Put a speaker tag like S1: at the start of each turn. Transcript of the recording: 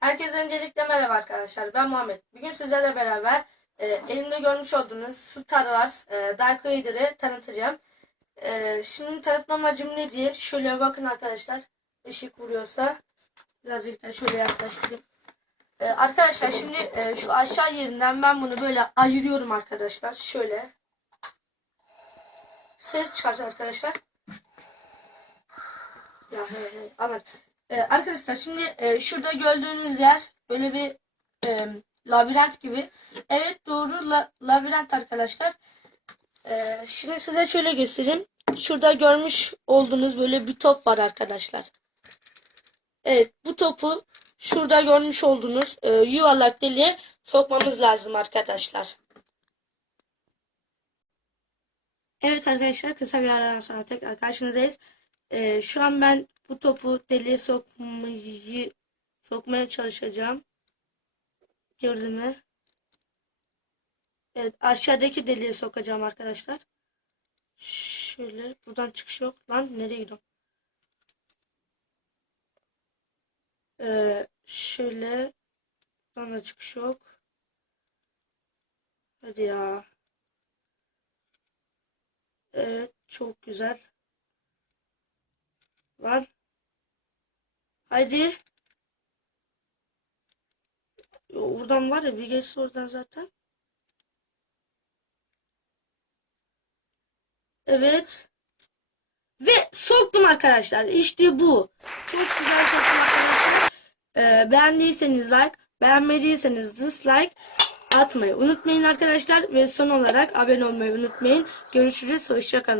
S1: Herkese öncelikle merhaba arkadaşlar. Ben Muhammed. Bugün sizlerle beraber e, elimde görmüş olduğunuz Star Wars e, Dark Vader'ı tanıtacağım. E, şimdi tanıtma amacım ne diye şöyle bakın arkadaşlar. Işık vuruyorsa birazcık da şöyle yaklaştırayım. E, arkadaşlar şimdi e, şu aşağı yerinden ben bunu böyle ayırıyorum arkadaşlar. Şöyle. Ses çıkartın arkadaşlar. Ya he he anladım. Ee, arkadaşlar şimdi e, şurada gördüğünüz yer böyle bir e, labirent gibi. Evet doğru la- labirent arkadaşlar. Ee, şimdi size şöyle göstereyim. Şurada görmüş olduğunuz böyle bir top var arkadaşlar. Evet bu topu şurada görmüş olduğunuz e, yuvarlak deliğe sokmamız lazım arkadaşlar. Evet arkadaşlar kısa bir aradan sonra tekrar karşınızdayız. Ee, şu an ben bu topu deliğe sokmayı sokmaya çalışacağım. Gördün mü? Evet aşağıdaki deliğe sokacağım arkadaşlar. Şöyle buradan çıkış yok. Lan nereye gidiyorum? Ee, şöyle buradan da çıkış yok. Hadi ya. Evet çok güzel. Lan. Haydi. Yo, Oradan var ya bir geçse oradan zaten. Evet. Ve soktum arkadaşlar. İşte bu. Çok güzel soktum arkadaşlar. Ee, beğendiyseniz like, beğenmediyseniz dislike atmayı unutmayın arkadaşlar. Ve son olarak abone olmayı unutmayın. Görüşürüz. Hoşçakalın.